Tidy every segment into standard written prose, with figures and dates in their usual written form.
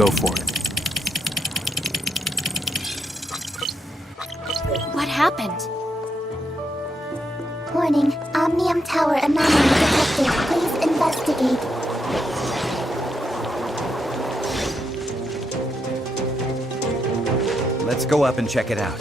go for it. What happened? Warning, Omnium Tower anomaly detected. Please investigate. Let's go up and check it out.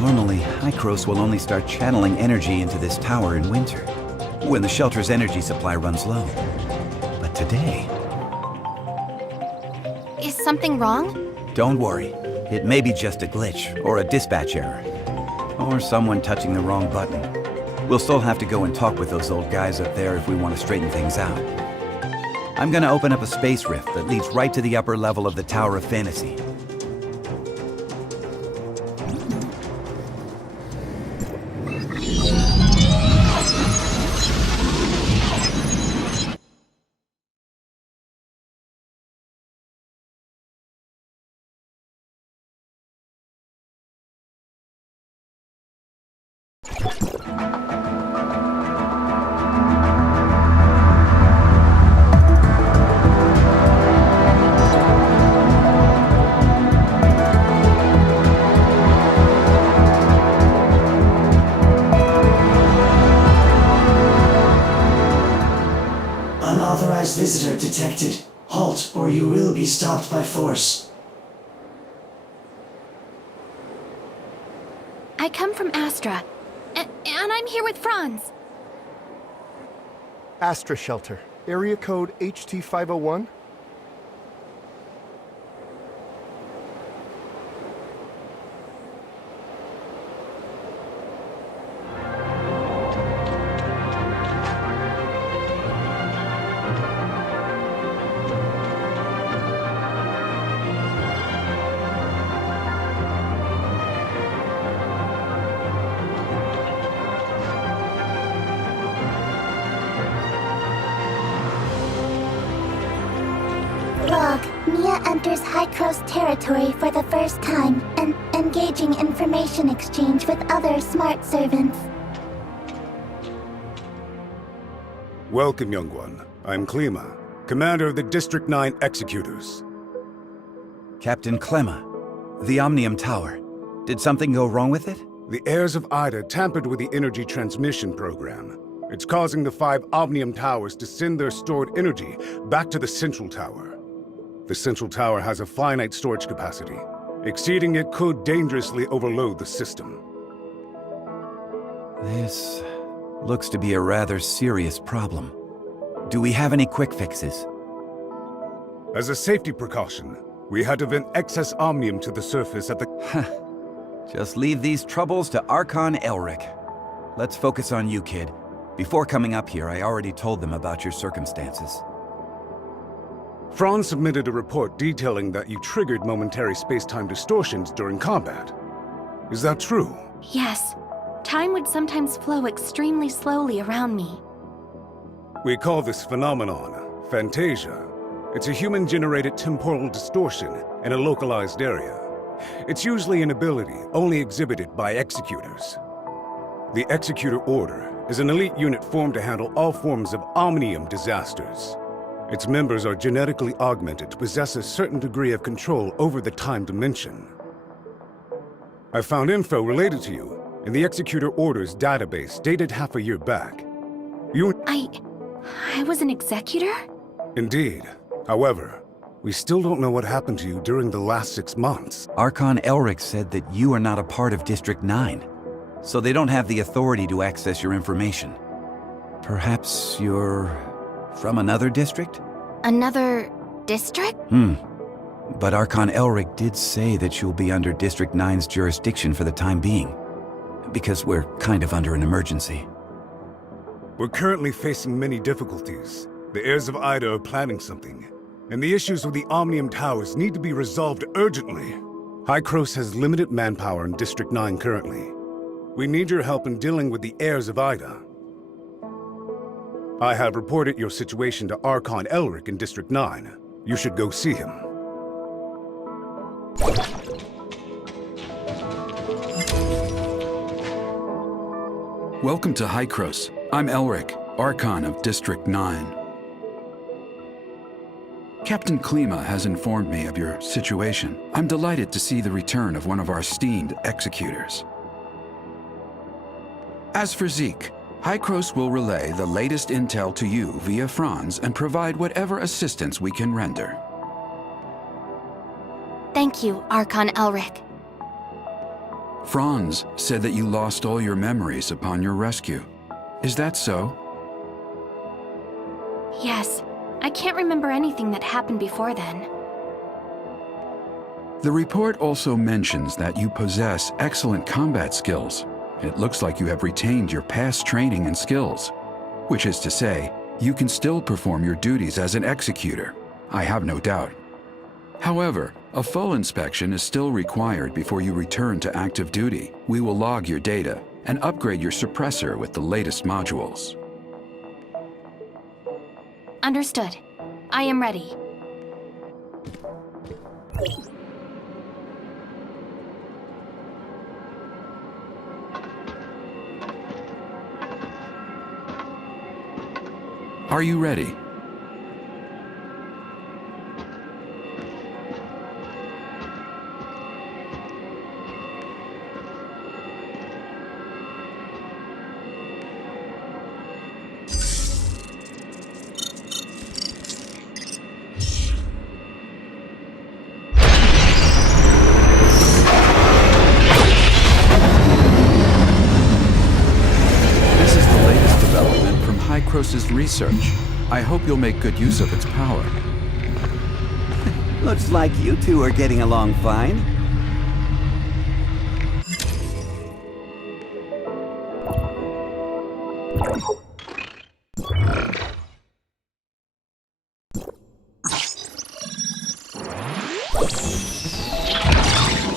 Normally, Hycros will only start channeling energy into this tower in winter, when the shelter's energy supply runs low. But today... Is something wrong? Don't worry. It may be just a glitch, or a dispatch error. Or someone touching the wrong button. We'll still have to go and talk with those old guys up there if we want to straighten things out. I'm gonna open up a space rift that leads right to the upper level of the Tower of Fantasy. Unauthorized visitor detected. Halt, or you will be stopped by force. I come from Astra, and I'm here with Franz. Astra Shelter, area code HT501. Log, Mia enters Hycros territory for the first time and engaging information exchange with other smart servants. Welcome, young one. I'm Klima, commander of the District 9 Executors. Captain Clemma, the Omnium Tower. Did something go wrong with it? The heirs of Ida tampered with the energy transmission program. It's causing the 5 Omnium Towers to send their stored energy back to the Central Tower. The Central Tower has a finite storage capacity. Exceeding it could dangerously overload the system. This looks to be a rather serious problem. Do we have any quick fixes? As a safety precaution, we had to vent excess omnium to the surface at the... Just leave these troubles to Archon Elric. Let's focus on you, kid. Before coming up here, I already told them about your circumstances. Franz submitted a report detailing that you triggered momentary space-time distortions during combat. Is that true? Yes. Time would sometimes flow extremely slowly around me. We call this phenomenon Phantasia. It's a human-generated temporal distortion in a localized area. It's usually an ability only exhibited by Executors. The Executor Order is an elite unit formed to handle all forms of omnium disasters. Its members are genetically augmented to possess a certain degree of control over the time dimension. I found info related to you in the Executor Orders database dated half a year back. I was an executor? Indeed. However, we still don't know what happened to you during the last 6 months. Archon Elric said that you are not a part of District 9, so they don't have the authority to access your information. Perhaps you're from another district? Another district? But Archon Elric did say that you'll be under District 9's jurisdiction for the time being, because we're kind of under an emergency. We're currently facing many difficulties. The heirs of Ida are planning something, and the issues with the Omnium Towers need to be resolved urgently. Hykros has limited manpower in District 9 currently. We need your help in dealing with the heirs of Ida. I have reported your situation to Archon Elric in District 9. You should go see him. Welcome to Hykros. I'm Elric, Archon of District 9. Captain Klima has informed me of your situation. I'm delighted to see the return of one of our esteemed executors. As for Zeke, Hykros will relay the latest intel to you via Franz and provide whatever assistance we can render. Thank you, Archon Elric. Franz said that you lost all your memories upon your rescue. Is that so? Yes. I can't remember anything that happened before then. The report also mentions that you possess excellent combat skills. It looks like you have retained your past training and skills, which is to say, you can still perform your duties as an executor. I have no doubt. However, a full inspection is still required before you return to active duty. We will log your data and upgrade your suppressor with the latest modules. Understood. I am ready. Are you ready? Hykros' research. I hope you'll make good use of its power. Looks like you two are getting along fine.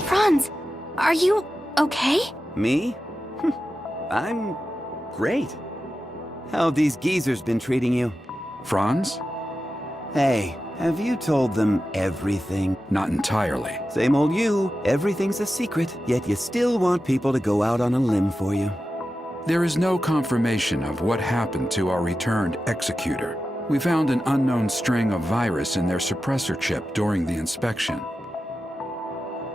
Franz, are you okay? Me? I'm great. How have these geezers been treating you? Franz? Hey, have you told them everything? Not entirely. Same old you. Everything's a secret, yet you still want people to go out on a limb for you. There is no confirmation of what happened to our returned executor. We found an unknown string of virus in their suppressor chip during the inspection.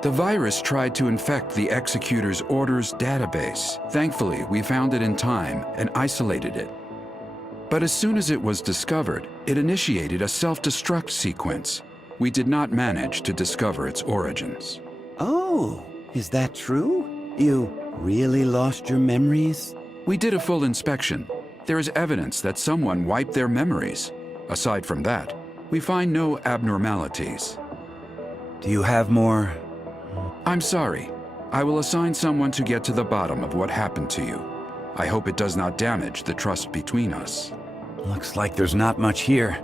The virus tried to infect the executor's orders database. Thankfully, we found it in time and isolated it. But as soon as it was discovered, it initiated a self-destruct sequence. We did not manage to discover its origins. Oh, is that true? You really lost your memories? We did a full inspection. There is evidence that someone wiped their memories. Aside from that, we find no abnormalities. Do you have more? I'm sorry. I will assign someone to get to the bottom of what happened to you. I hope it does not damage the trust between us. Looks like there's not much here.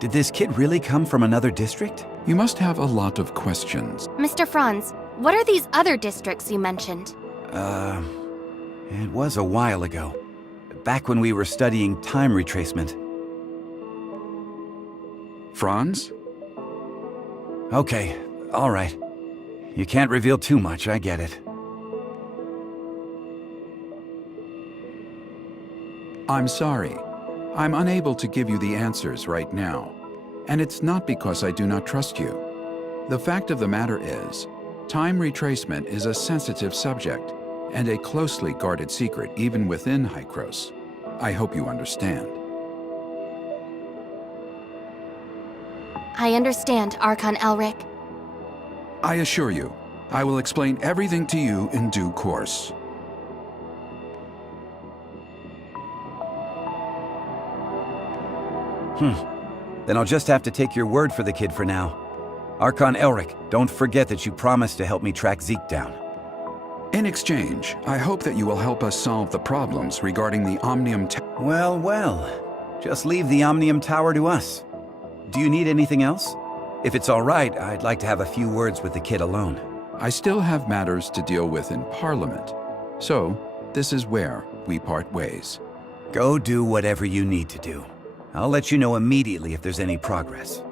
Did this kid really come from another district? You must have a lot of questions. Mr. Franz, what are these other districts you mentioned? It was a while ago. Back when we were studying time retracement. Franz? Okay, all right. You can't reveal too much, I get it. I'm sorry. I'm unable to give you the answers right now. And it's not because I do not trust you. The fact of the matter is, time retracement is a sensitive subject and a closely guarded secret even within Hykros. I hope you understand. I understand, Archon Elric. I assure you, I will explain everything to you in due course. Then I'll just have to take your word for the kid for now. Archon Elric, don't forget that you promised to help me track Zeke down. In exchange, I hope that you will help us solve the problems regarding the Omnium Tower. Well, well. Just leave the Omnium Tower to us. Do you need anything else? If it's all right, I'd like to have a few words with the kid alone. I still have matters to deal with in Parliament. So, this is where we part ways. Go do whatever you need to do. I'll let you know immediately if there's any progress.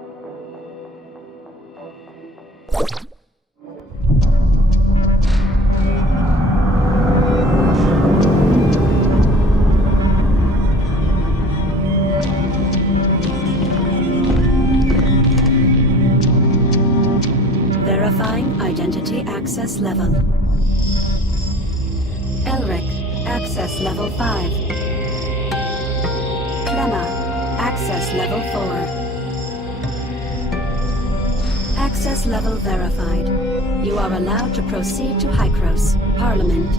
Verifying identity access level. Elric, access level 5. Clemma, access level 4. Access level verified. You are allowed to proceed to Hykros, Parliament.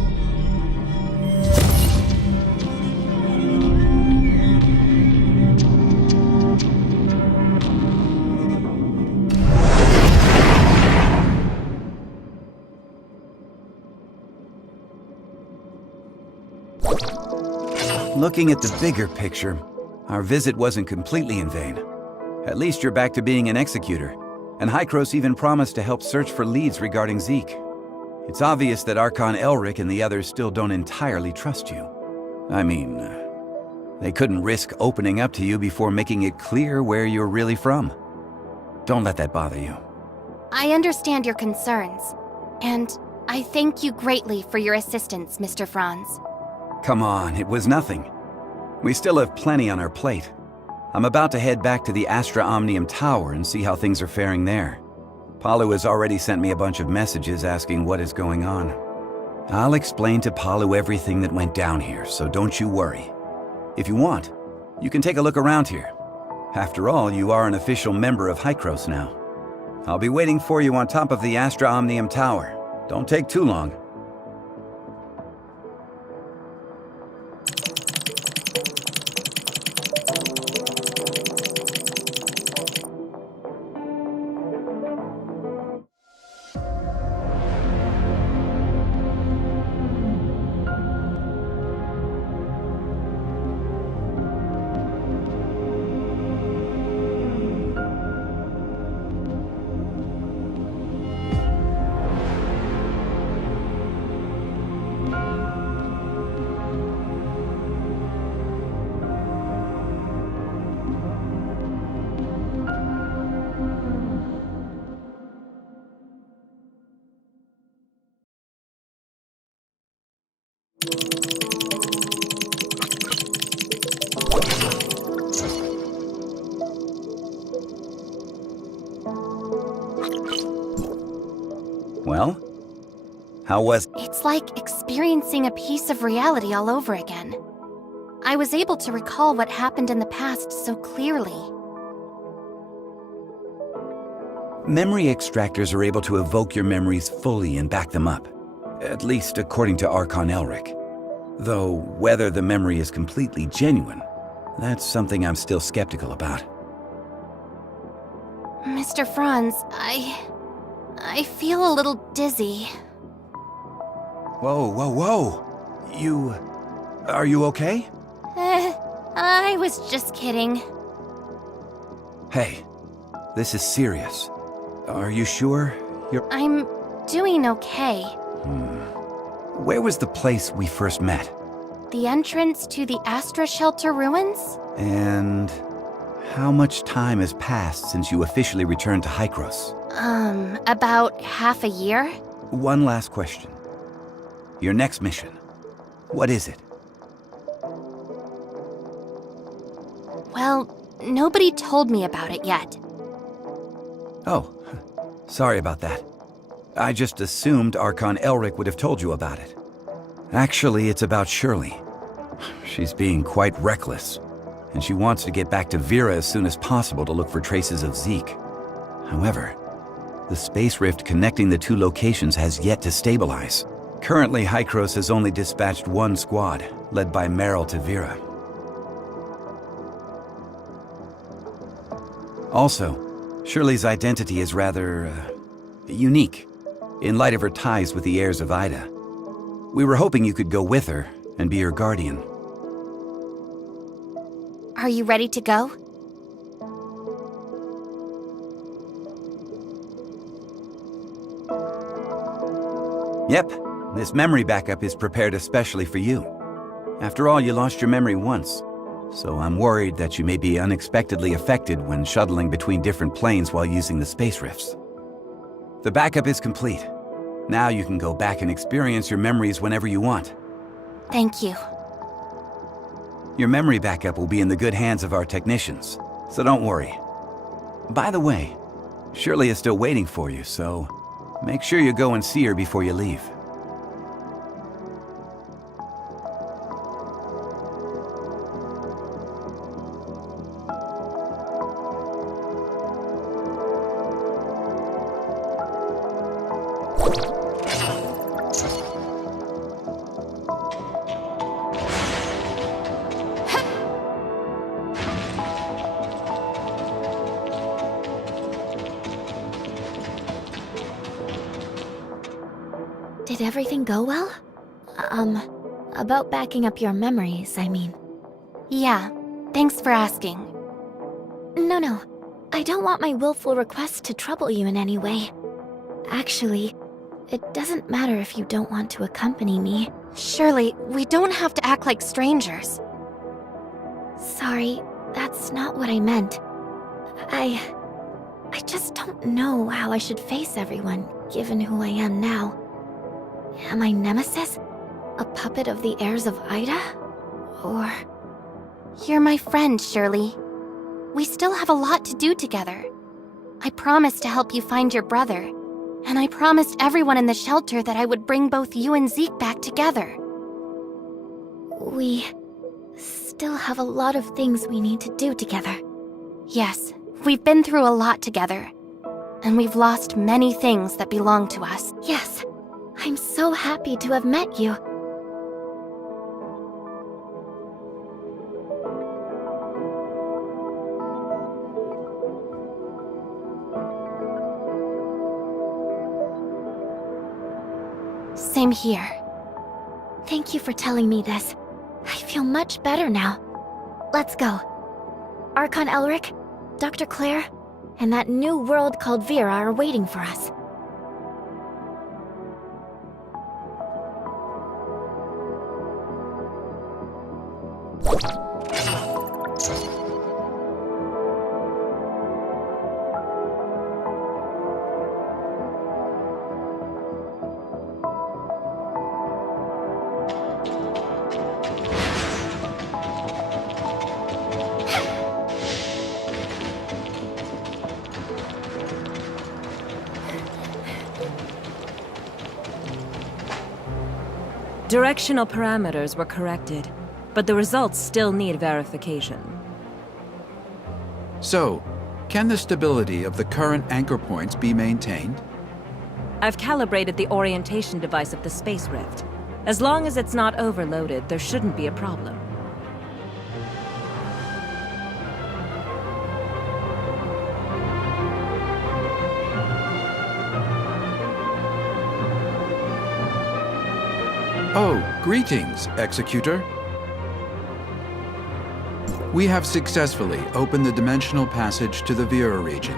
Looking at the bigger picture, our visit wasn't completely in vain. At least you're back to being an executor, and Hykros even promised to help search for leads regarding Zeke. It's obvious that Archon Elric and the others still don't entirely trust you. I mean, they couldn't risk opening up to you before making it clear where you're really from. Don't let that bother you. I understand your concerns, and I thank you greatly for your assistance, Mr. Franz. Come on, it was nothing. We still have plenty on our plate. I'm about to head back to the Astra Omnium Tower and see how things are faring there. Palu has already sent me a bunch of messages asking what is going on. I'll explain to Palu everything that went down here, so don't you worry. If you want, you can take a look around here. After all, you are an official member of Hykros now. I'll be waiting for you on top of the Astra Omnium Tower. Don't take too long. Well, how was it? It's like experiencing a piece of reality all over again. I was able to recall what happened in the past so clearly. Memory extractors are able to evoke your memories fully and back them up. At least according to Archon Elric. Though whether the memory is completely genuine, that's something I'm still skeptical about. Mr. Franz, I feel a little dizzy. Whoa, whoa, whoa! Are you okay? I was just kidding. Hey, this is serious. Are you sure you're... I'm doing okay. Where was the place we first met? The entrance to the Astra Shelter ruins? And how much time has passed since you officially returned to Hykros? About half a year? One last question. Your next mission, what is it? Well, nobody told me about it yet. Oh, sorry about that. I just assumed Archon Elric would have told you about it. Actually, it's about Shirley. She's being quite reckless, and she wants to get back to Vera as soon as possible to look for traces of Zeke. However, the space rift connecting the two locations has yet to stabilize. Currently, Hykros has only dispatched one squad, led by Meryl to Vera. Also, Shirley's identity is rather, unique, in light of her ties with the heirs of Ida. We were hoping you could go with her and be her guardian. Are you ready to go? Yep, this memory backup is prepared especially for you. After all, you lost your memory once, so I'm worried that you may be unexpectedly affected when shuttling between different planes while using the space rifts. The backup is complete. Now you can go back and experience your memories whenever you want. Thank you. Your memory backup will be in the good hands of our technicians, so don't worry. By the way, Shirley is still waiting for you, so make sure you go and see her before you leave. Did everything go well? About backing up your memories, I mean. Yeah, thanks for asking. No. I don't want my willful request to trouble you in any way. Actually, it doesn't matter if you don't want to accompany me. Shirley, we don't have to act like strangers. Sorry, that's not what I meant. I just don't know how I should face everyone, given who I am now. Am I Nemesis? A puppet of the heirs of Ida? Or... You're my friend, Shirley. We still have a lot to do together. I promised to help you find your brother, and I promised everyone in the shelter that I would bring both you and Zeke back together. We still have a lot of things we need to do together. Yes, we've been through a lot together, and we've lost many things that belong to us. Yes, I'm so happy to have met you. Same here. Thank you for telling me this. I feel much better now. Let's go. Archon Elric, Dr. Claire, and that new world called Vera are waiting for us. Directional parameters were corrected, but the results still need verification. So, can the stability of the current anchor points be maintained? I've calibrated the orientation device of the Space Rift. As long as it's not overloaded, there shouldn't be a problem. Oh, greetings, Executor. We have successfully opened the dimensional passage to the Vera region.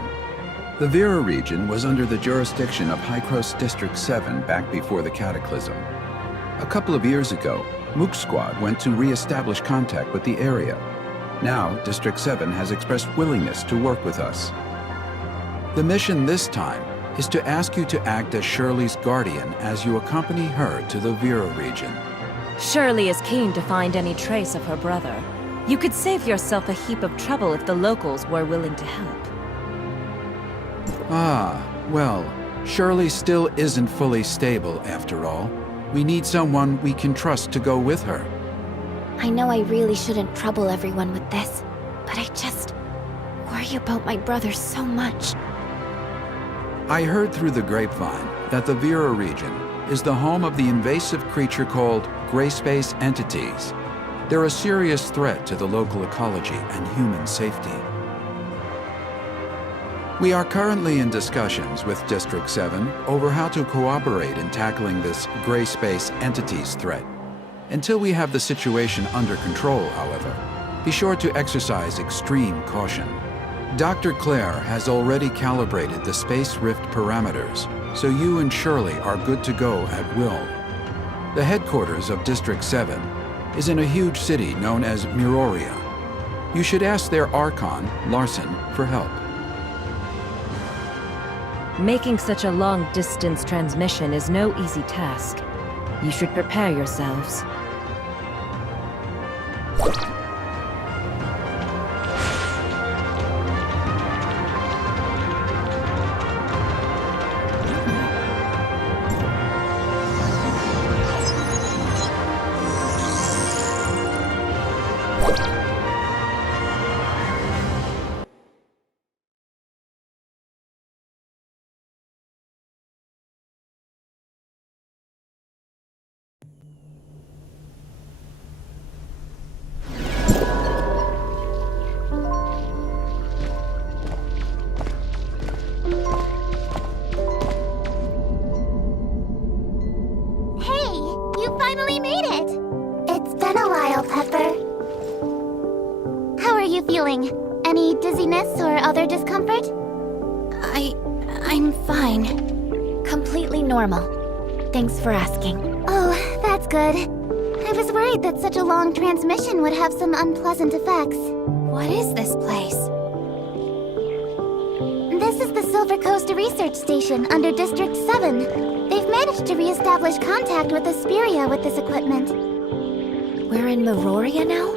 The Vera region was under the jurisdiction of Hykros District 7 back before the Cataclysm. A couple of years ago, Mook Squad went to re-establish contact with the area. Now, District 7 has expressed willingness to work with us. The mission this time is to ask you to act as Shirley's guardian as you accompany her to the Vera region. Shirley is keen to find any trace of her brother. You could save yourself a heap of trouble if the locals were willing to help. Ah, well, Shirley still isn't fully stable after all. We need someone we can trust to go with her. I know I really shouldn't trouble everyone with this, but I just worry about my brother so much. I heard through the grapevine that the Vera region is the home of the invasive creature called gray space entities. They're a serious threat to the local ecology and human safety. We are currently in discussions with District 7 over how to cooperate in tackling this gray space entities threat. Until we have the situation under control, however, be sure to exercise extreme caution. Dr. Claire has already calibrated the space rift parameters, so you and Shirley are good to go at will. The headquarters of District 7 is in a huge city known as Miroria. You should ask their Archon, Larson, for help. Making such a long-distance transmission is no easy task. You should prepare yourselves. Finally made it! It's been a while, Pepper. How are you feeling? Any dizziness or other discomfort? I'm fine. Completely normal. Thanks for asking. Oh, that's good. I was worried that such a long transmission would have some unpleasant effects. What is this place? This is the Silver Coast Research Station under District 7. They've managed to re-establish contact with Asperia with this equipment. We're in Miroria now?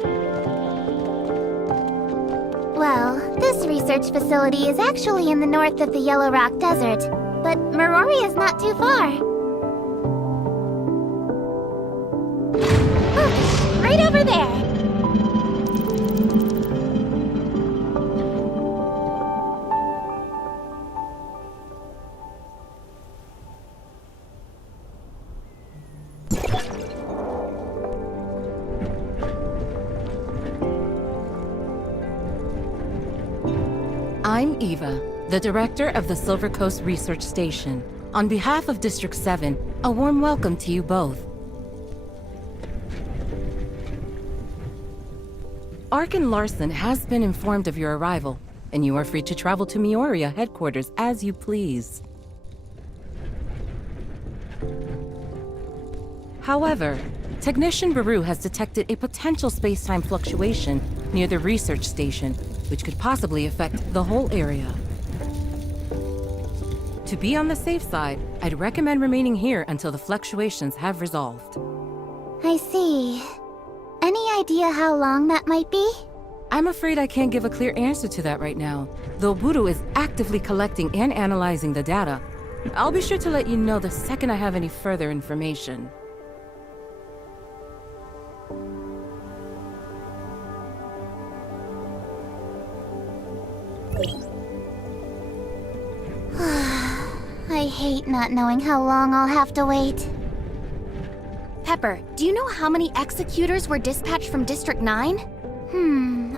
Well, this research facility is actually in the north of the Yellow Rock Desert, but Miroria is not too far. Look, right over there! I'm Eva, the director of the Silver Coast Research Station. On behalf of District 7, a warm welcome to you both. Archon Larson has been informed of your arrival, and you are free to travel to Miroria headquarters as you please. However, Technician Baru has detected a potential space-time fluctuation near the research station, which could possibly affect the whole area. To be on the safe side, I'd recommend remaining here until the fluctuations have resolved. I see. Any idea how long that might be? I'm afraid I can't give a clear answer to that right now, though Buru is actively collecting and analyzing the data. I'll be sure to let you know the second I have any further information. I hate not knowing how long I'll have to wait. Pepper, do you know how many executors were dispatched from District 9?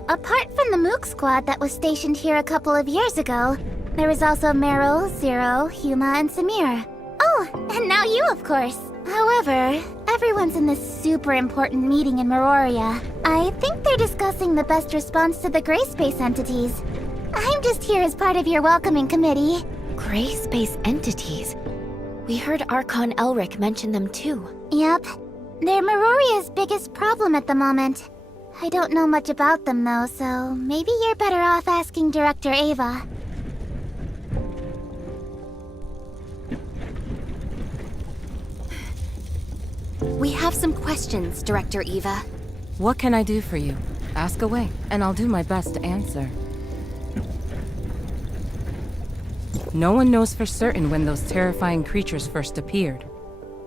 Apart from the Mook squad that was stationed here a couple of years ago, there was also Meryl, Zero, Huma, and Samir. Oh, and now you, of course. However, everyone's in this super important meeting in Miroria. I think they're discussing the best response to the gray space entities. I'm just here as part of your welcoming committee. Gray space entities? We heard Archon Elric mention them too. Yep. They're Miroria's biggest problem at the moment. I don't know much about them though, so maybe you're better off asking Director Ava. We have some questions, Director Eva. What can I do for you? Ask away, and I'll do my best to answer. No one knows for certain when those terrifying creatures first appeared.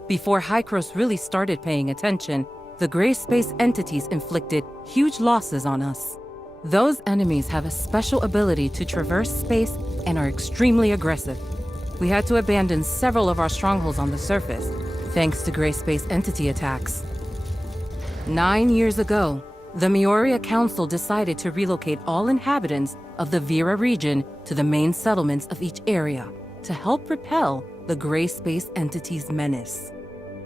Before Hykros really started paying attention, the gray space entities inflicted huge losses on us. Those enemies have a special ability to traverse space and are extremely aggressive. We had to abandon several of our strongholds on the surface, thanks to gray space entity attacks. 9 years ago, the Mioria Council decided to relocate all inhabitants of the Vera region to the main settlements of each area to help repel the gray space entity's menace.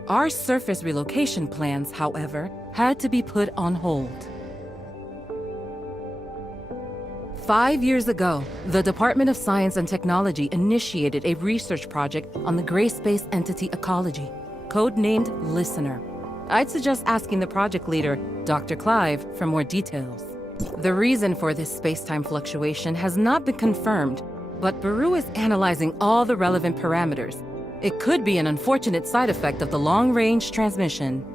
Our surface relocation plans, however, had to be put on hold. 5 years ago, the Department of Science and Technology initiated a research project on the gray space entity ecology, codenamed Listener. I'd suggest asking the project leader, Dr. Clive, for more details. The reason for this space-time fluctuation has not been confirmed, but Baru is analyzing all the relevant parameters. It could be an unfortunate side effect of the long-range transmission.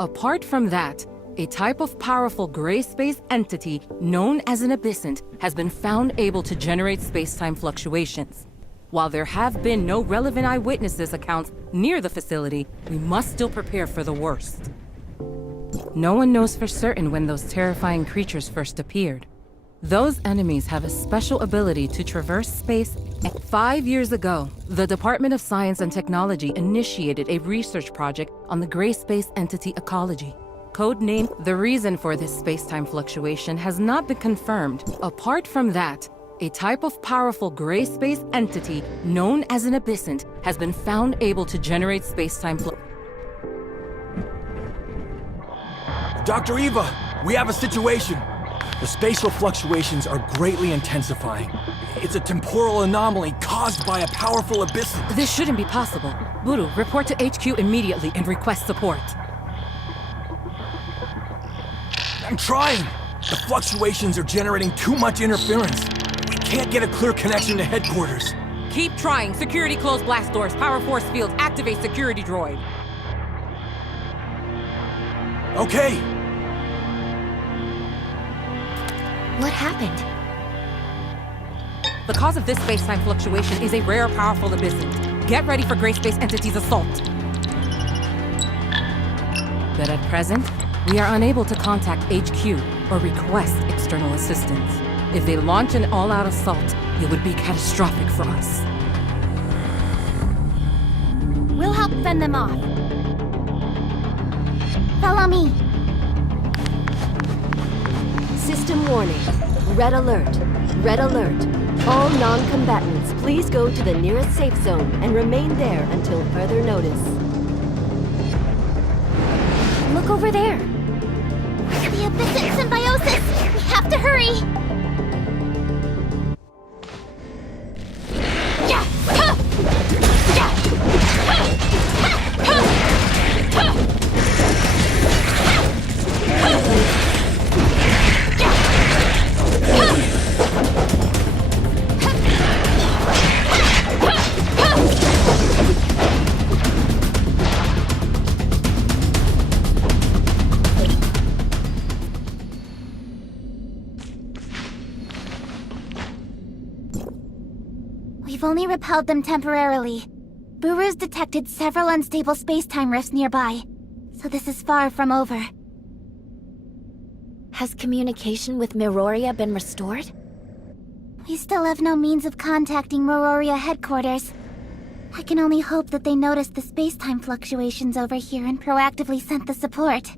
Apart from that, a type of powerful gray space entity known as an abyssant has been found able to generate space-time fluctuations. While there have been no relevant eyewitnesses accounts near the facility, we must still prepare for the worst. No one knows for certain when those terrifying creatures first appeared. Those enemies have a special ability to traverse space. 5 years ago, the Department of Science and Technology initiated a research project on the gray space entity ecology, codenamed. The reason for this space-time fluctuation has not been confirmed. Apart from that, a type of powerful gray space entity known as an abyssant has been found able to generate space-time Dr. Eva, we have a situation. The spatial fluctuations are greatly intensifying. It's a temporal anomaly caused by a powerful abyssant. This shouldn't be possible. Buru, report to HQ immediately and request support. I'm trying. The fluctuations are generating too much interference. We can't get a clear connection to headquarters. Keep trying. Security close blast doors. Power force fields. Activate security droid. Okay. What happened? The cause of this space-time fluctuation is a rare, powerful abyssant. Get ready for Gray Space Entity's assault. But at present, we are unable to contact HQ or request external assistance. If they launch an all-out assault, it would be catastrophic for us. We'll help fend them off. Follow me. System warning. Red alert. Red alert. All non-combatants, please go to the nearest safe zone and remain there until further notice. Look over there. The abyssant symbiosis! We have to hurry! We've only repelled them temporarily. Buru's detected several unstable space-time rifts nearby, so this is far from over. Has communication with Miroria been restored? We still have no means of contacting Miroria headquarters. I can only hope that they noticed the space-time fluctuations over here and proactively sent the support.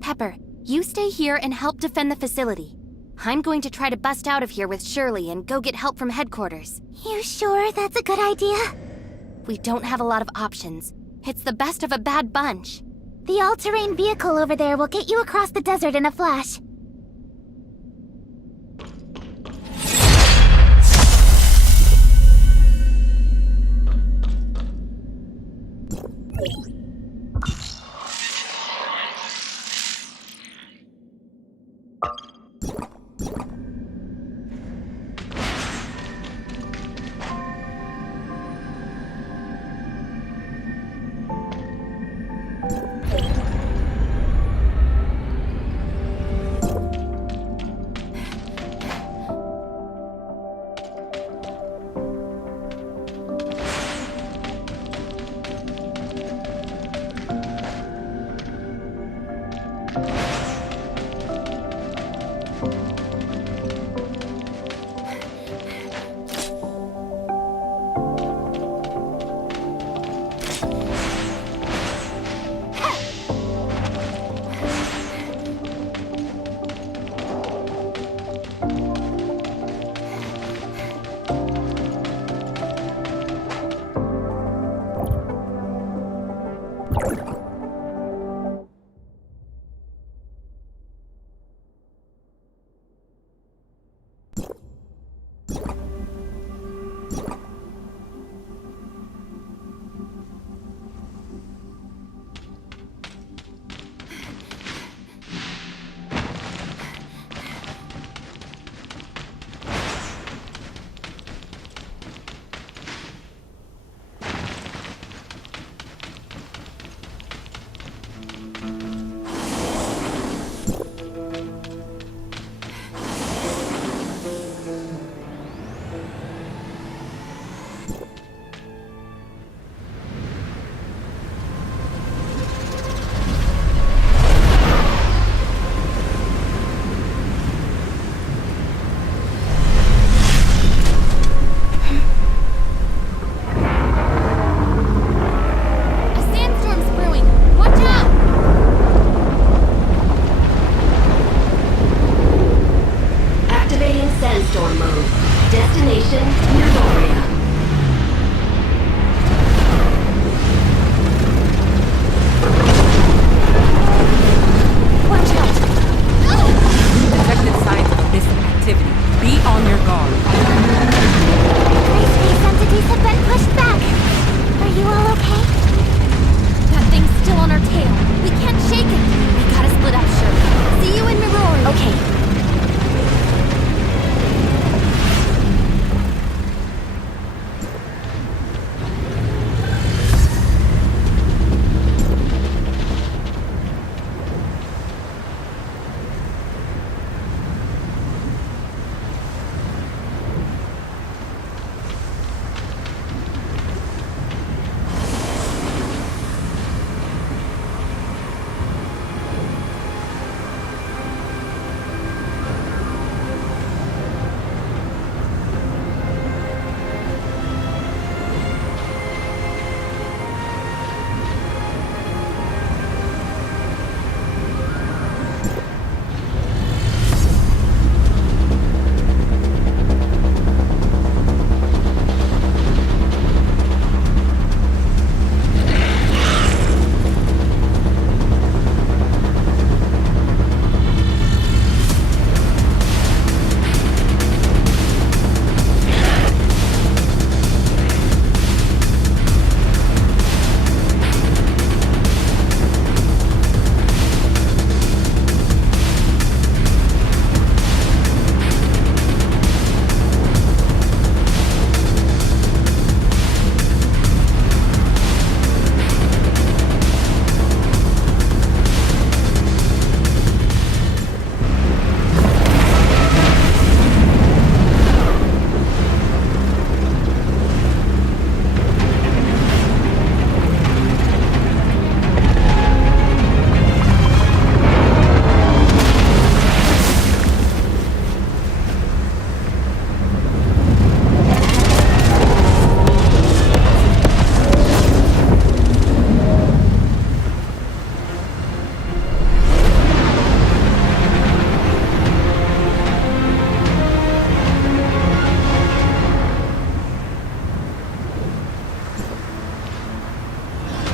Pepper, you stay here and help defend the facility. I'm going to try to bust out of here with Shirley and go get help from headquarters. You sure that's a good idea? We don't have a lot of options. It's the best of a bad bunch. The all-terrain vehicle over there will get you across the desert in a flash.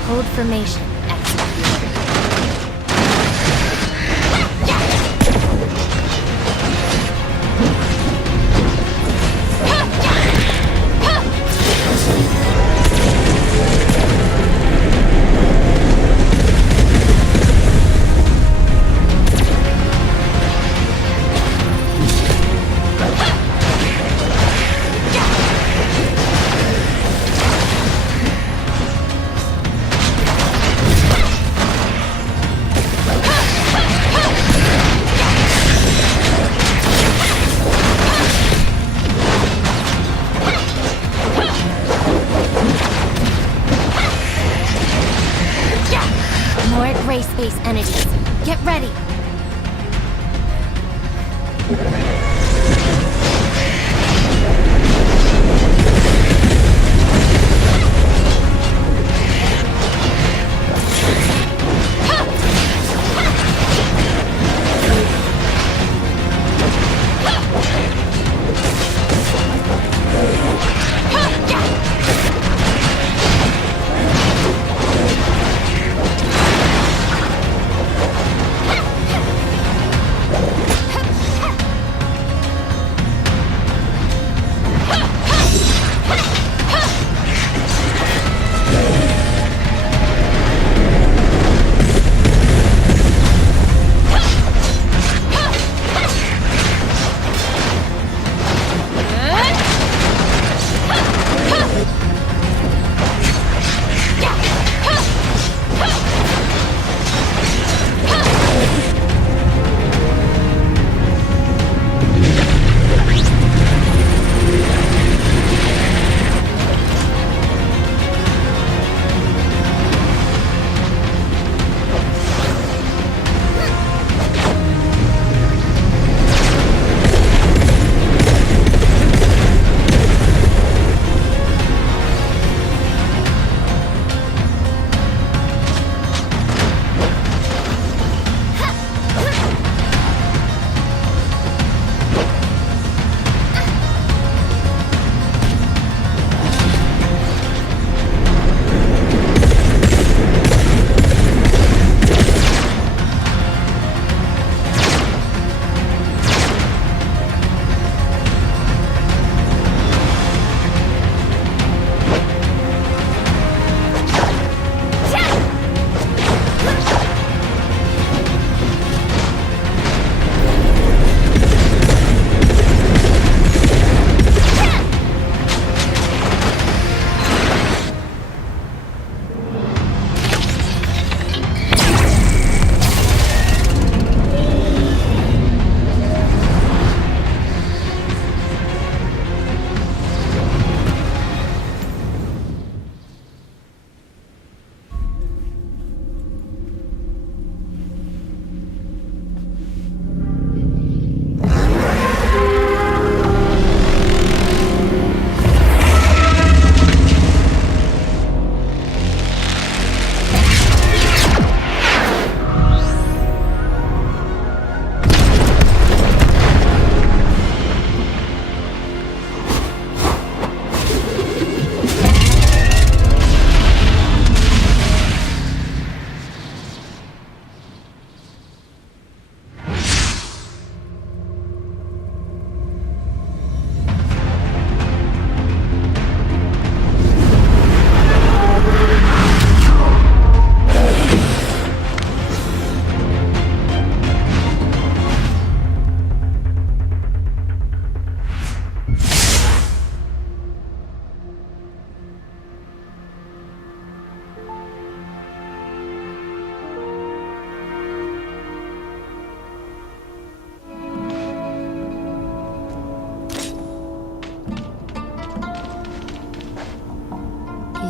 Code formation executed. opportunities. Get ready!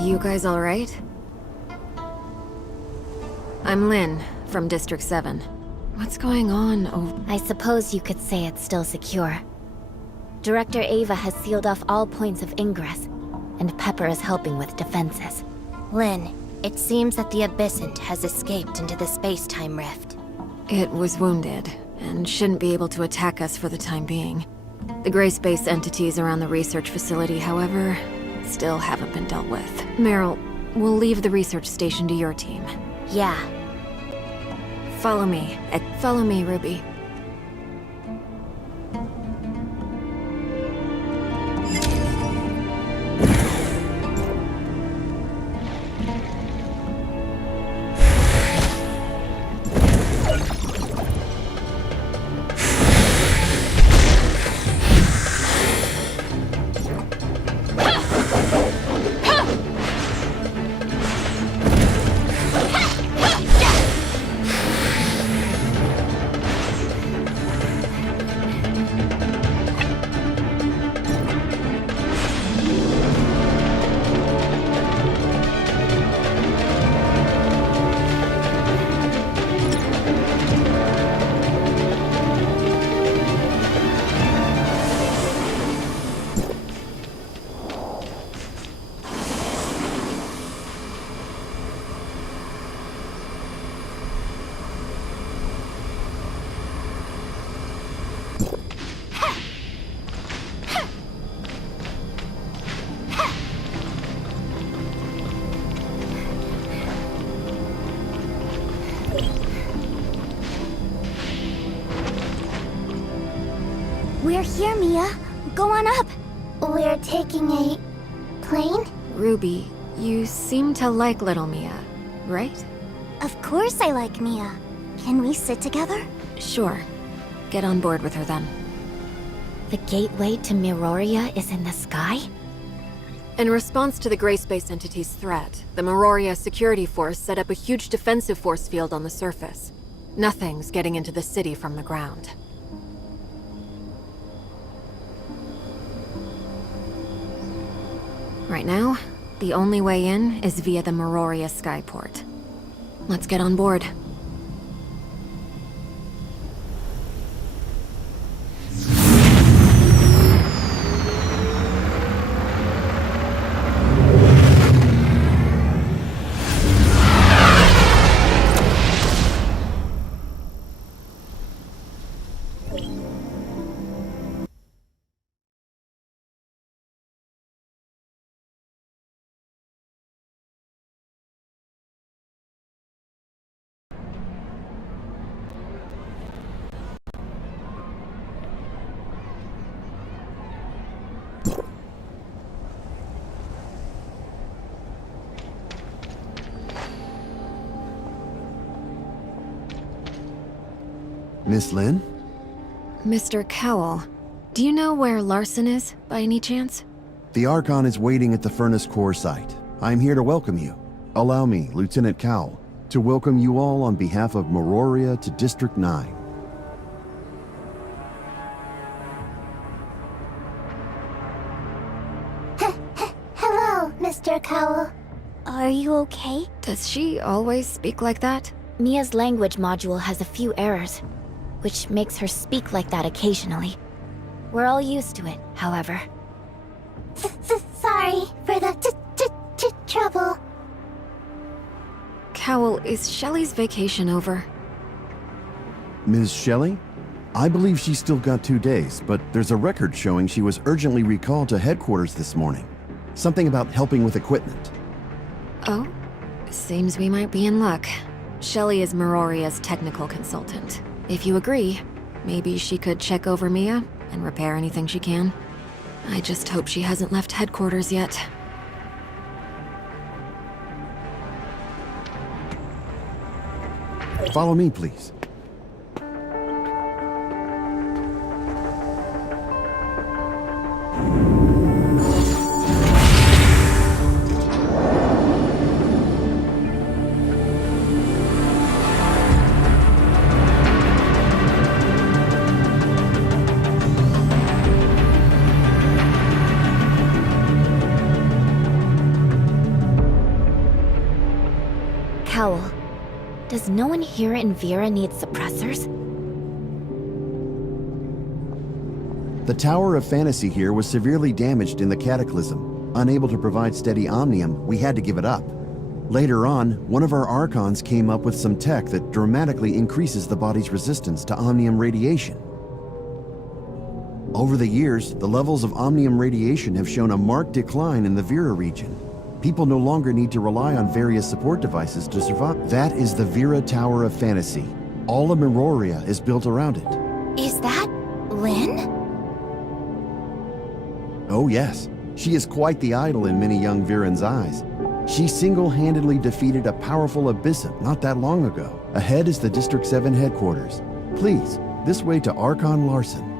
You guys alright? I'm Lynn, from District 7. What's going on over— I suppose you could say it's still secure. Director Ava has sealed off all points of ingress, and Pepper is helping with defenses. Lynn, it seems that the Abyssant has escaped into the space-time rift. It was wounded, and shouldn't be able to attack us for the time being. The gray space entities around the research facility, however, still haven't been dealt with. Meryl, we'll leave the research station to your team. Yeah. Follow me. Follow me, Ruby. We're here, Mia. Go on up. We're taking a plane? Ruby, you seem to like little Mia, right? Of course I like Mia. Can we sit together? Sure. Get on board with her then. The gateway to Miroria is in the sky? In response to the Gray Space Entity's threat, the Miroria Security Force set up a huge defensive force field on the surface. Nothing's getting into the city from the ground. Right now, the only way in is via the Miroria Skyport. Let's get on board. Miss Lin? Mr. Cowell, do you know where Larson is, by any chance? The Archon is waiting at the Furnace Core site. I'm here to welcome you. Allow me, Lieutenant Cowell, to welcome you all on behalf of Miroria to District 9. Hello, Mr. Cowell. Are you okay? Does she always speak like that? Mia's language module has a few errors, which makes her speak like that occasionally. We're all used to it, however. Sorry for the trouble. Cowell, is Shelley's vacation over? Ms. Shelley? I believe she's still got 2 days, but there's a record showing she was urgently recalled to headquarters this morning. Something about helping with equipment. Oh? Seems we might be in luck. Shelley is Miroria's technical consultant. If you agree, maybe she could check over Mia and repair anything she can. I just hope she hasn't left headquarters yet. Follow me, please. Cowell, does no one here in Vera need suppressors? The Tower of Fantasy here was severely damaged in the Cataclysm. Unable to provide steady omnium, we had to give it up. Later on, one of our Archons came up with some tech that dramatically increases the body's resistance to omnium radiation. Over the years, the levels of omnium radiation have shown a marked decline in the Vera region. People no longer need to rely on various support devices to survive. That is the Vera Tower of Fantasy. All of Miroria is built around it. Is that Lin? Oh yes, she is quite the idol in many young Virans' eyes. She single-handedly defeated a powerful Abyssum not that long ago. Ahead is the District 7 headquarters. Please, this way to Archon Larson.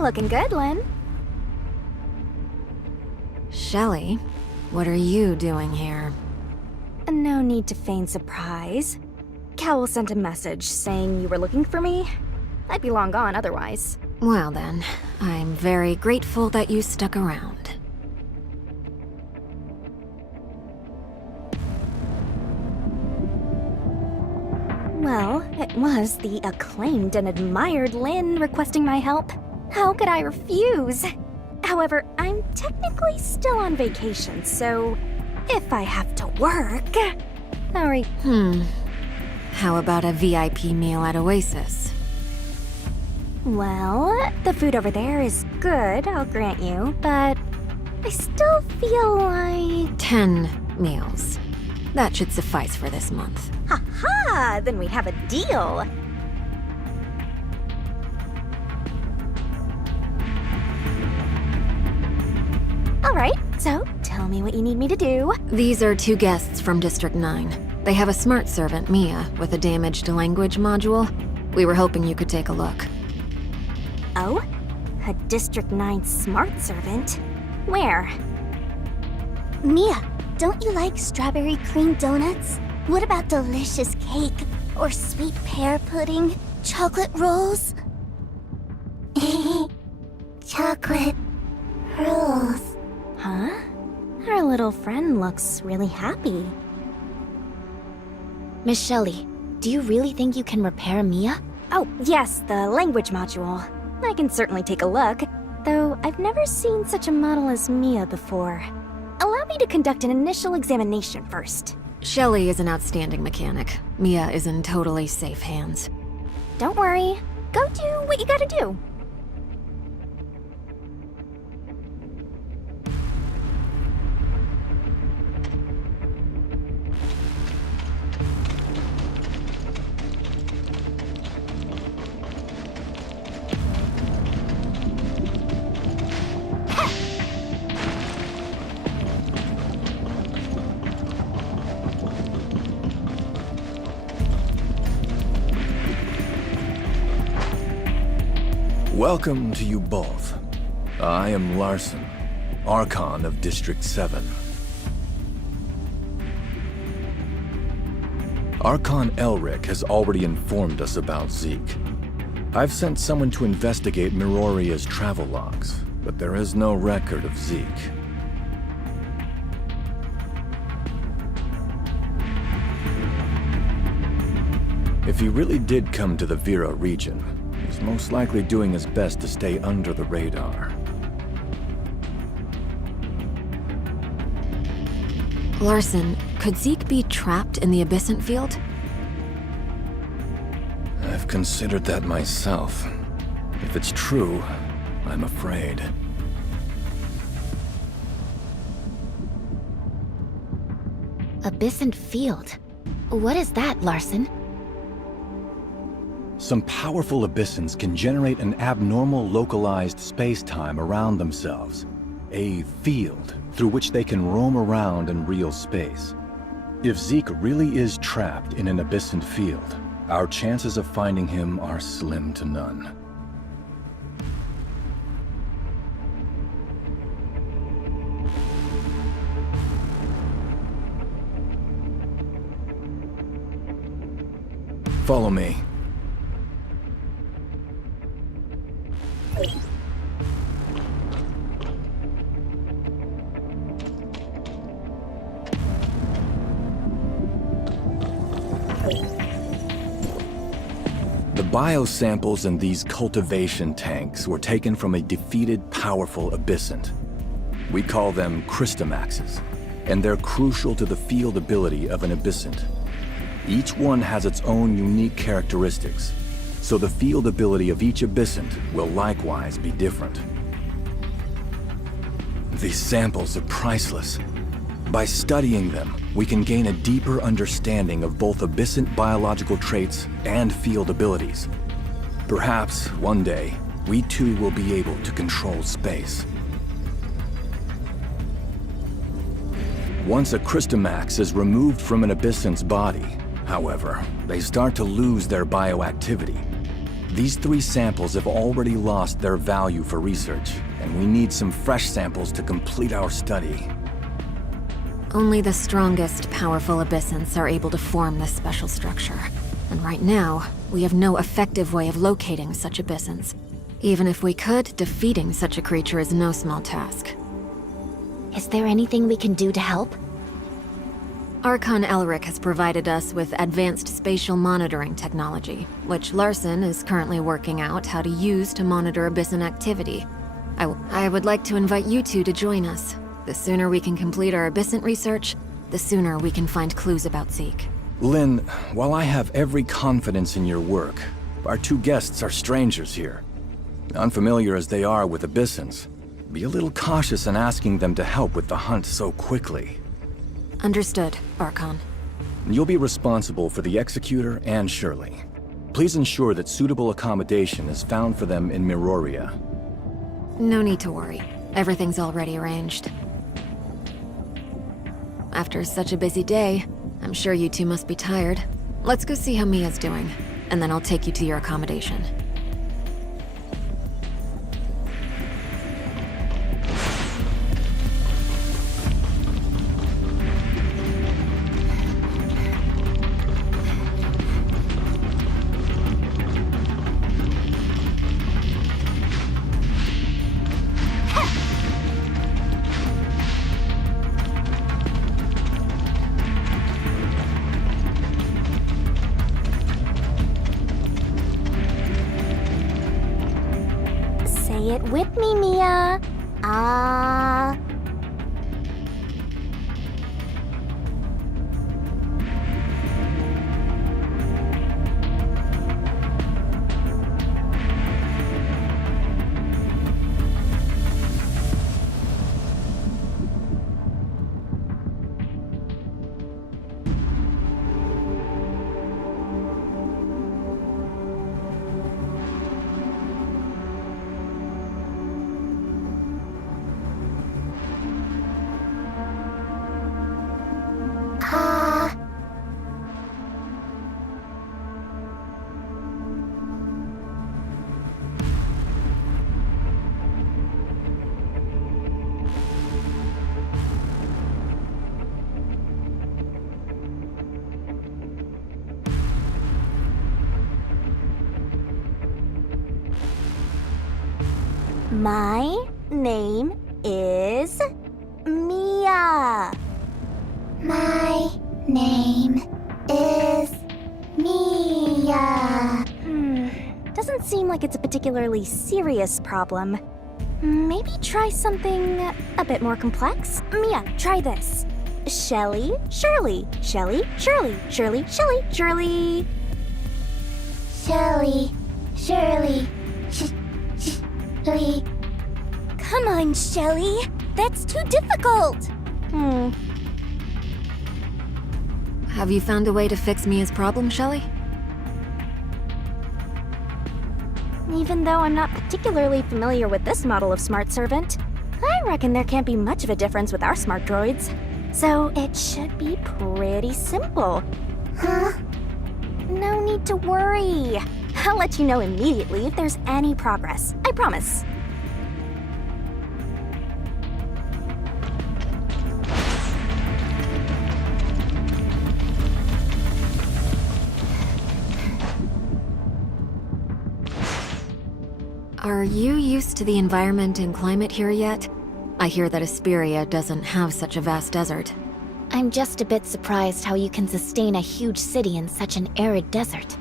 Looking good, Lynn. Shelley, what are you doing here? No need to feign surprise. Cowell sent a message saying you were looking for me. I'd be long gone otherwise. Well then, I'm very grateful that you stuck around. Well, it was the acclaimed and admired Lynn requesting my help. How could I refuse? However, I'm technically still on vacation, so if I have to work... Sorry. How about a VIP meal at Oasis? Well, the food over there is good, I'll grant you, but I still feel like... 10 meals. That should suffice for this month. Ha-ha! Then we have a deal! Alright, so tell me what you need me to do. These are 2 guests from District 9. They have a smart servant, Mia, with a damaged language module. We were hoping you could take a look. Oh? A District 9 smart servant? Where? Mia, don't you like strawberry cream donuts? What about delicious cake? Or sweet pear pudding? Chocolate rolls? Chocolate rolls. Huh? Our little friend looks really happy. Miss Shelley, do you really think you can repair Mia? Oh, yes, the language module. I can certainly take a look, though I've never seen such a model as Mia before. Allow me to conduct an initial examination first. Shelley is an outstanding mechanic. Mia is in totally safe hands. Don't worry. Go do what you gotta do. Welcome to you both. I am Larson, Archon of District 7. Archon Elric has already informed us about Zeke. I've sent someone to investigate Miroria's travel logs, but there is no record of Zeke. If he really did come to the Vera region, he's most likely doing his best to stay under the radar. Larson, could Zeke be trapped in the Abyssant field? I've considered that myself. If it's true, I'm afraid. Abyssant field? What is that, Larson? Some powerful Abyssans can generate an abnormal localized space-time around themselves. A field through which they can roam around in real space. If Zeke really is trapped in an Abyssant field, our chances of finding him are slim to none. Follow me. The biosamples in these cultivation tanks were taken from a defeated, powerful Abyssant. We call them Crystamaxes, and they're crucial to the field ability of an Abyssant. Each one has its own unique characteristics, so the field ability of each Abyssant will likewise be different. These samples are priceless. By studying them, we can gain a deeper understanding of both Abyssant biological traits and field abilities. Perhaps, one day, we too will be able to control space. Once a Crystamax is removed from an Abyssant's body, however, they start to lose their bioactivity. These 3 samples have already lost their value for research, and we need some fresh samples to complete our study. Only the strongest, powerful abyssins are able to form this special structure. And right now, we have no effective way of locating such abyssins. Even if we could, defeating such a creature is no small task. Is there anything we can do to help? Archon Elric has provided us with advanced spatial monitoring technology, which Larson is currently working out how to use to monitor abyssin activity. I would like to invite you two to join us. The sooner we can complete our abyssin research, the sooner we can find clues about Zeke. Lynn, while I have every confidence in your work, our 2 guests are strangers here. Unfamiliar as they are with abyssins, be a little cautious in asking them to help with the hunt so quickly. Understood, Archon. You'll be responsible for the Executor and Shirley. Please ensure that suitable accommodation is found for them in Miroria. No need to worry. Everything's already arranged. After such a busy day, I'm sure you two must be tired. Let's go see how Mia's doing, and then I'll take you to your accommodation. Say it with me, Mia. Ah. My name is Mia. My name is Mia. Doesn't seem like it's a particularly serious problem. Maybe try something a bit more complex? Mia, try this. Shelly, Shirley, Shelly, Shirley, Shirley, Shelly, Shirley. Shelly, Shirley, Shirley. Come on, Shelly. That's too difficult. Have you found a way to fix Mia's problem, Shelly? Even though I'm not particularly familiar with this model of smart servant, I reckon there can't be much of a difference with our smart droids. So it should be pretty simple. Huh? No need to worry. I'll let you know immediately if there's any progress. I promise. Are you used to the environment and climate here yet? I hear that Asperia doesn't have such a vast desert. I'm just a bit surprised how you can sustain a huge city in such an arid desert.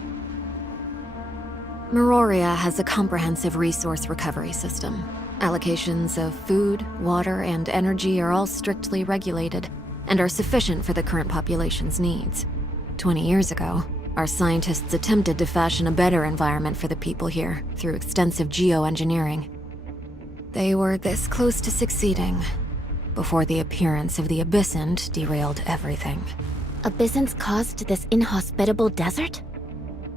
Miroria has a comprehensive resource recovery system. Allocations of food, water, and energy are all strictly regulated and are sufficient for the current population's needs. 20 years ago, our scientists attempted to fashion a better environment for the people here through extensive geoengineering. They were this close to succeeding before the appearance of the Abyssant derailed everything. Abyssins caused this inhospitable desert?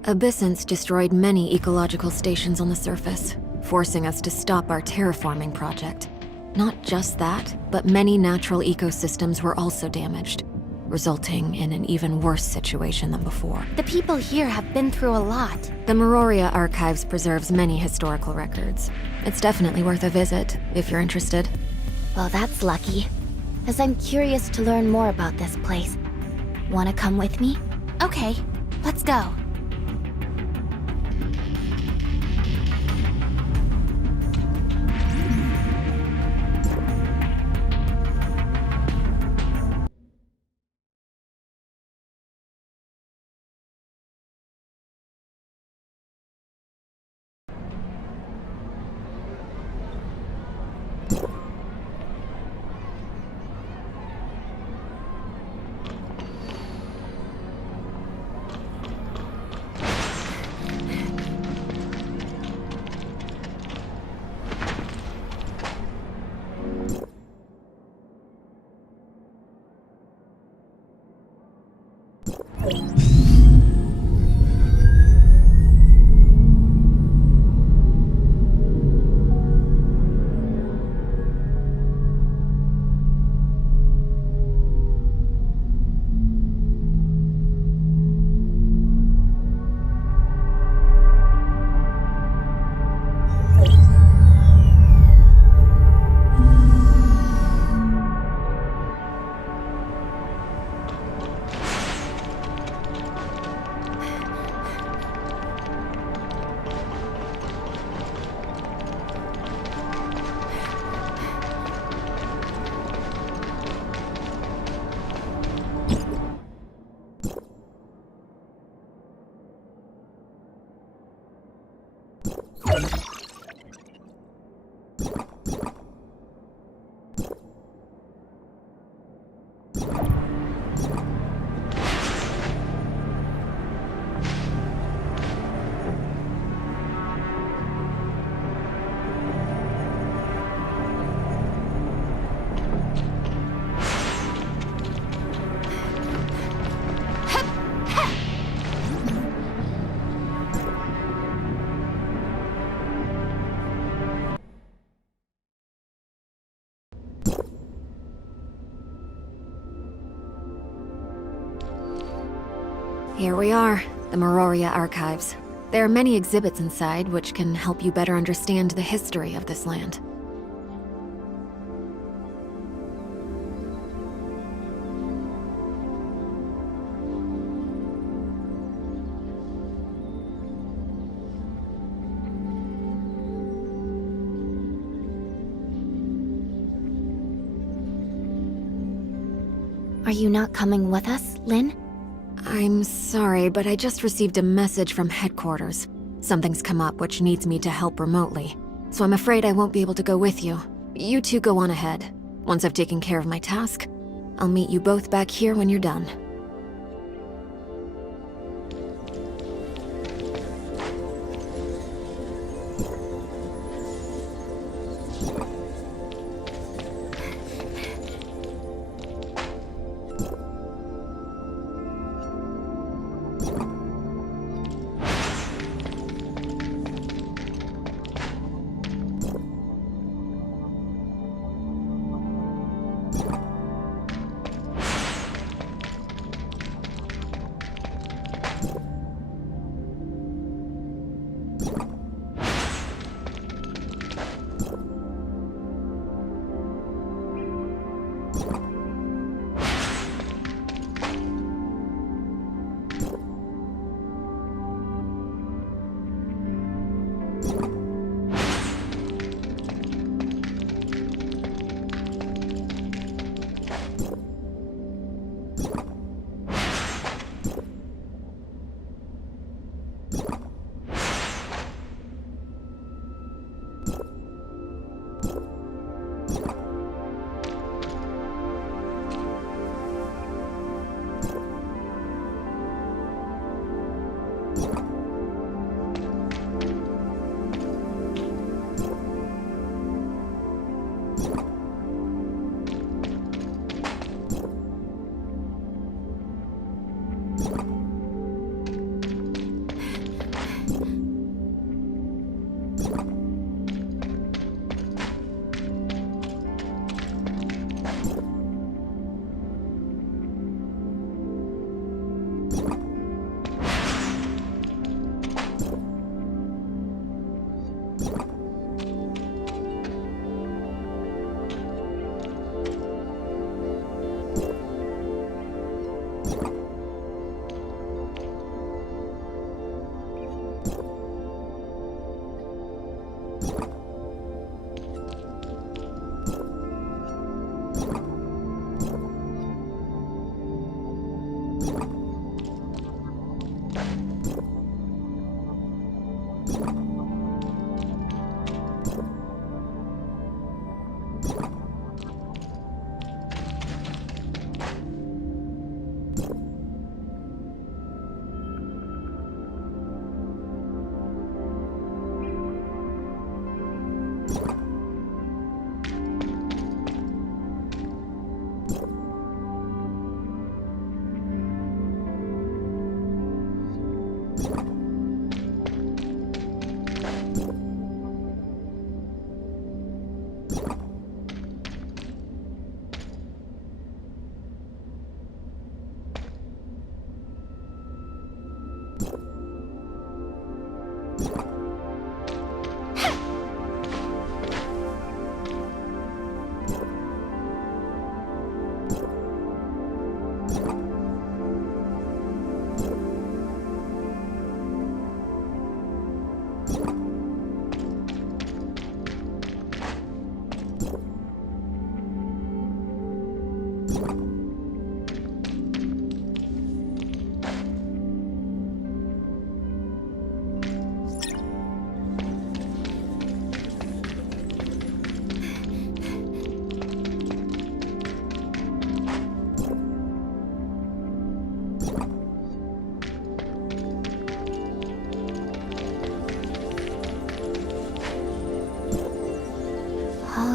Abyssants destroyed many ecological stations on the surface, forcing us to stop our terraforming project. Not just that, but many natural ecosystems were also damaged. resulting in an even worse situation than before. The people here have been through a lot. The Meroria Archives preserves many historical records. It's definitely worth a visit, if you're interested. Well, that's lucky, as I'm curious to learn more about this place. Wanna come with me? Okay, let's go. Here we are, the Meroria Archives. There are many exhibits inside which can help you better understand the history of this land. Are you not coming with us, Lynn? I'm sorry, but I just received a message from headquarters. Something's come up which needs me to help remotely, so I'm afraid I won't be able to go with you. You two go on ahead. Once I've taken care of my task, I'll meet you both back here when you're done.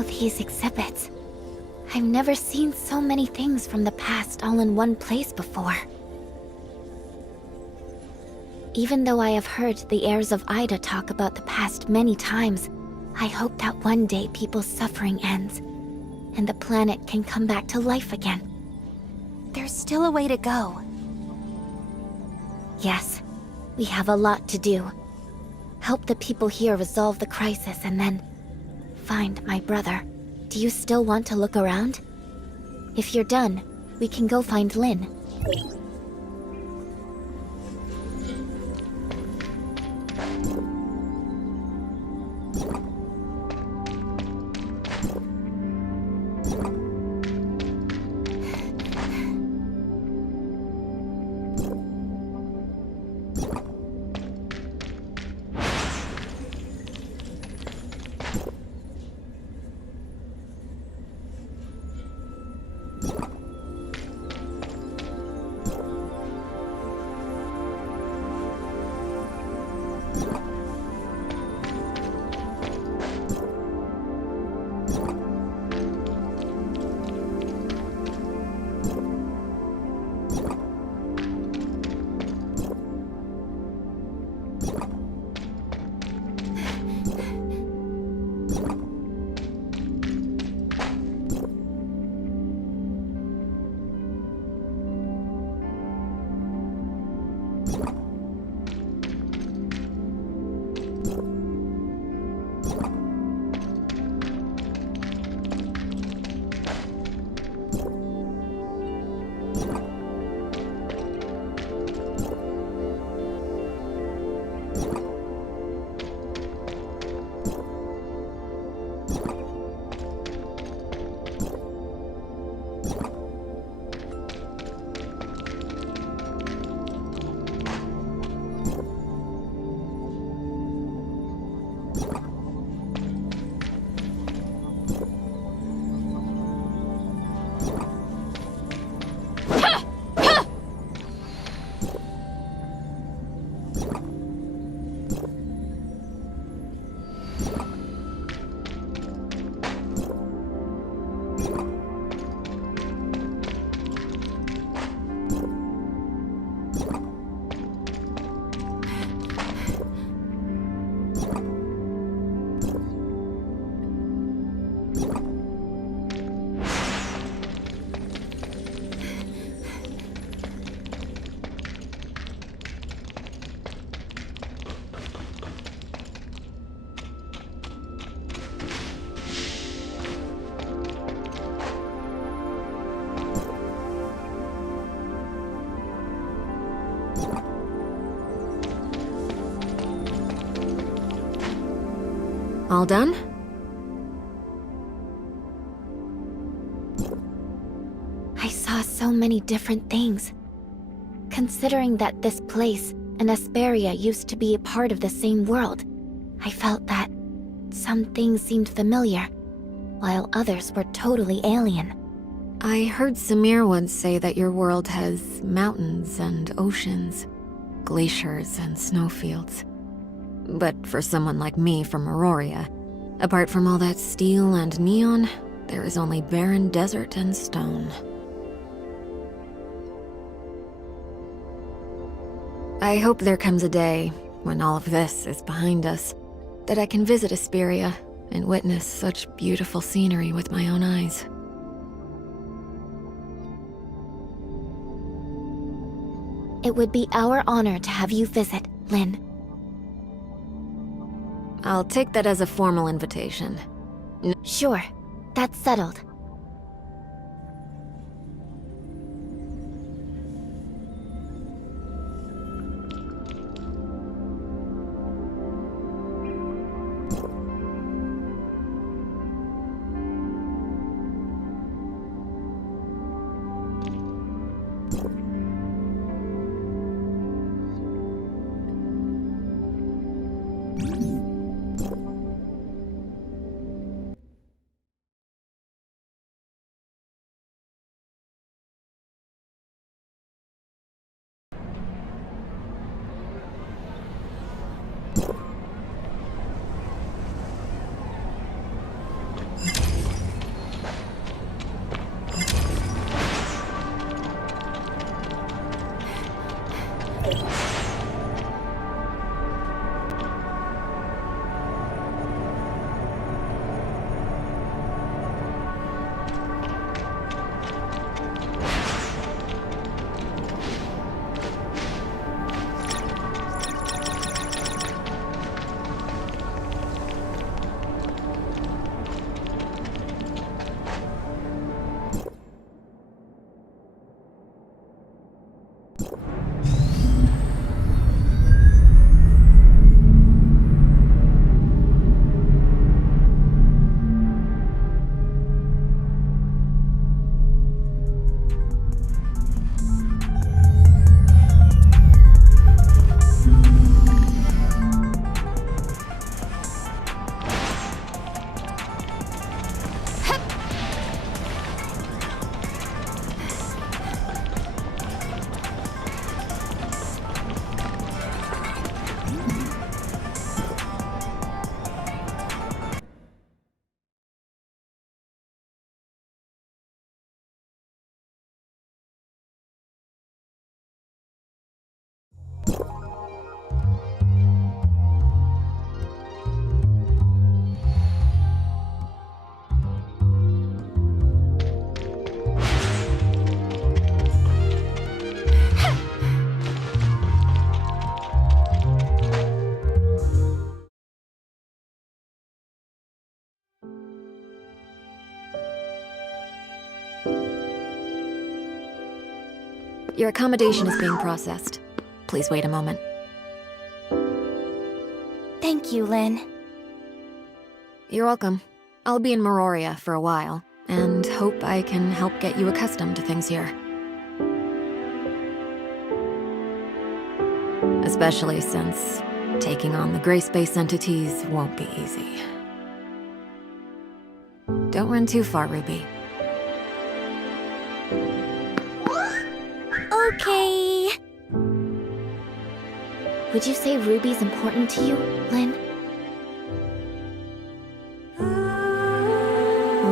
these exhibits. I've never seen so many things from the past all in one place before. Even though I have heard the heirs of Ida talk about the past many times, I hope that one day people's suffering ends, and the planet can come back to life again. There's still a way to go. Yes, we have a lot to do. Help the people here resolve the crisis and then find my brother. Do you still want to look around? If you're done, we can go find Lynn. All done? I saw so many different things. Considering that this place and Asperia used to be a part of the same world, I felt that some things seemed familiar, while others were totally alien. I heard Samir once say that your world has mountains and oceans, glaciers and snowfields. But for someone like me from Auroria, apart from all that steel and neon, there is only barren desert and stone. I hope there comes a day, when all of this is behind us, that I can visit Asperia and witness such beautiful scenery with my own eyes. It would be our honor to have you visit, Lynn. I'll take that as a formal invitation. Sure, that's settled. Your accommodation is being processed. Please wait a moment. Thank you, Lynn. You're welcome. I'll be in Meroria for a while, and hope I can help get you accustomed to things here. Especially since taking on the gray space entities won't be easy. Don't run too far, Ruby. Okay. Would you say Ruby's important to you, Lynn?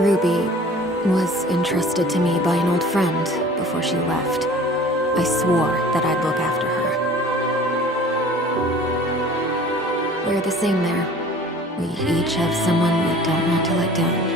Ruby was entrusted to me by an old friend before she left. I swore that I'd look after her. We're the same there. We each have someone we don't want to let down.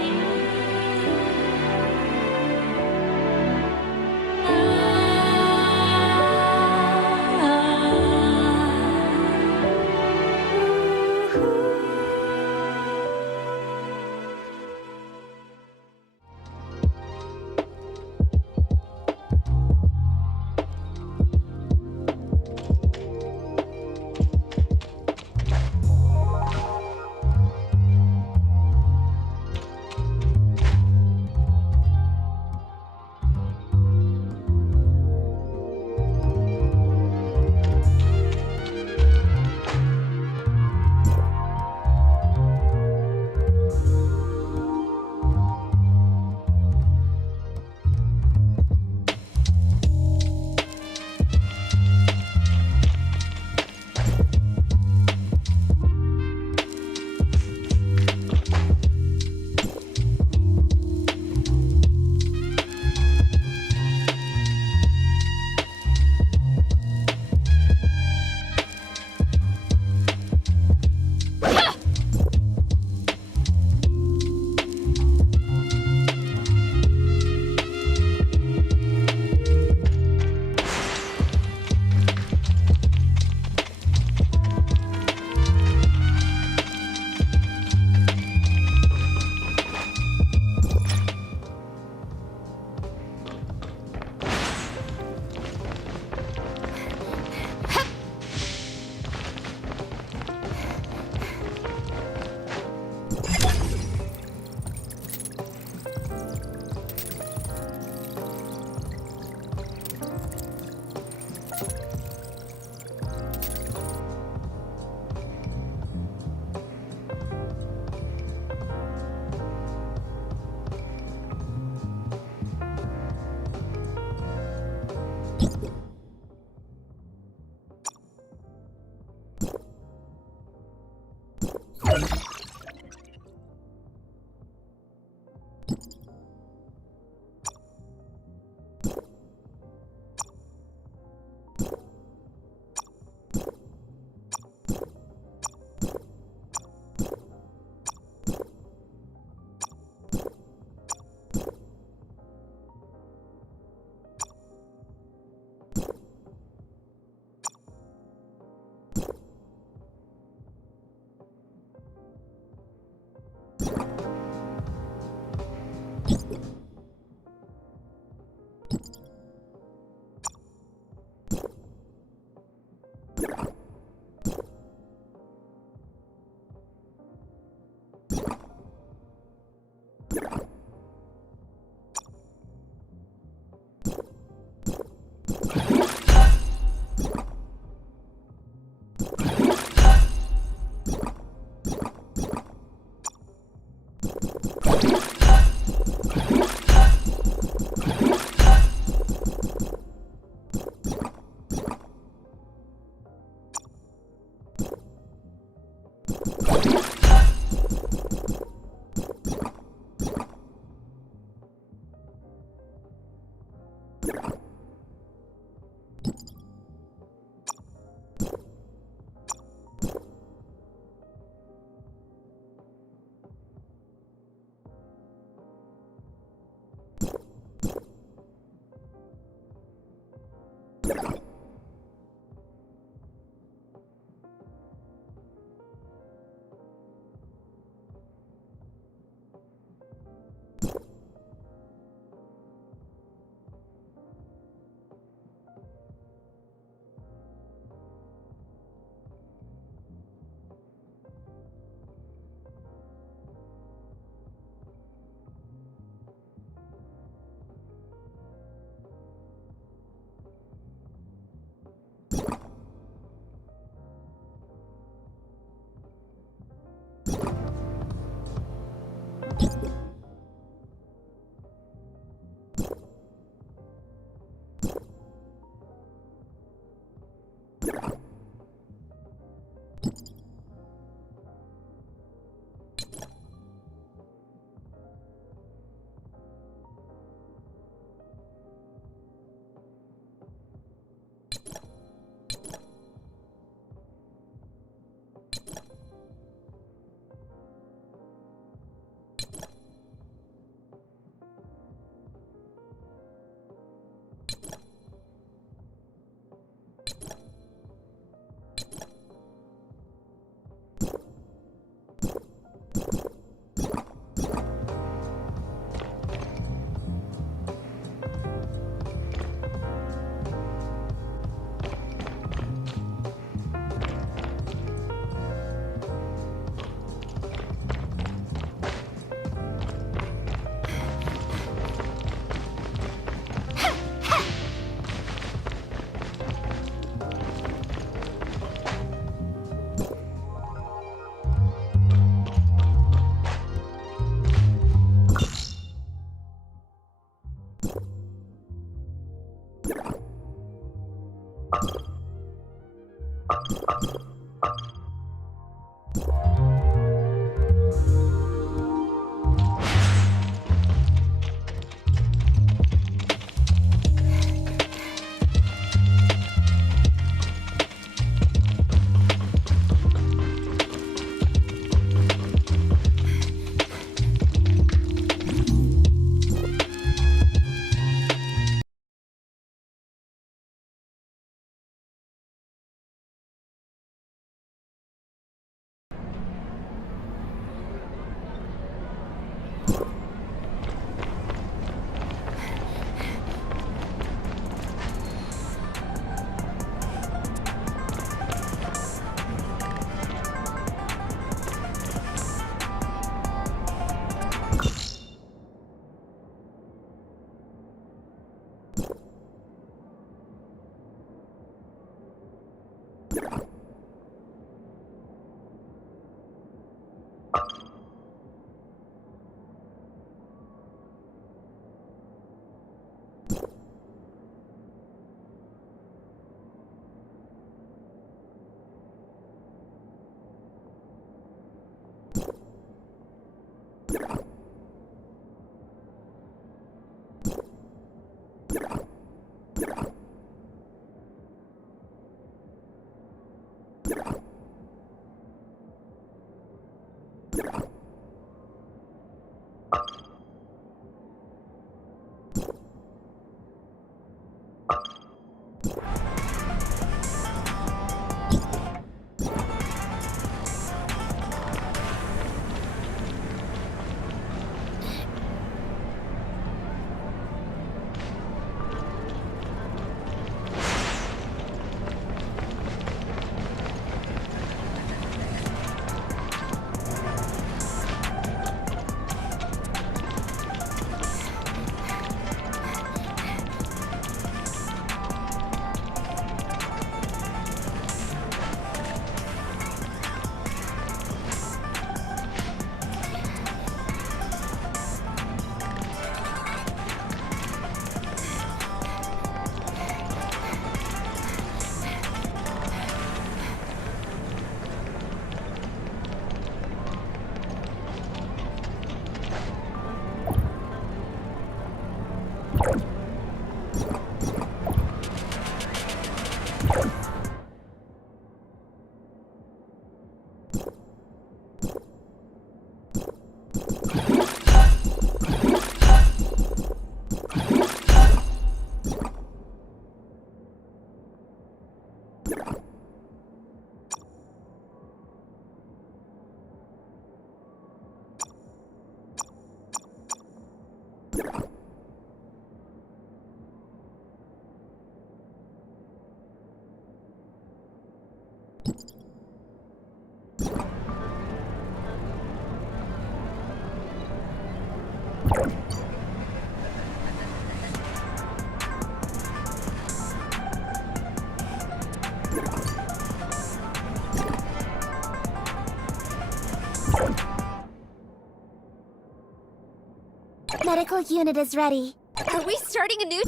Medical unit is ready. Are we starting a new...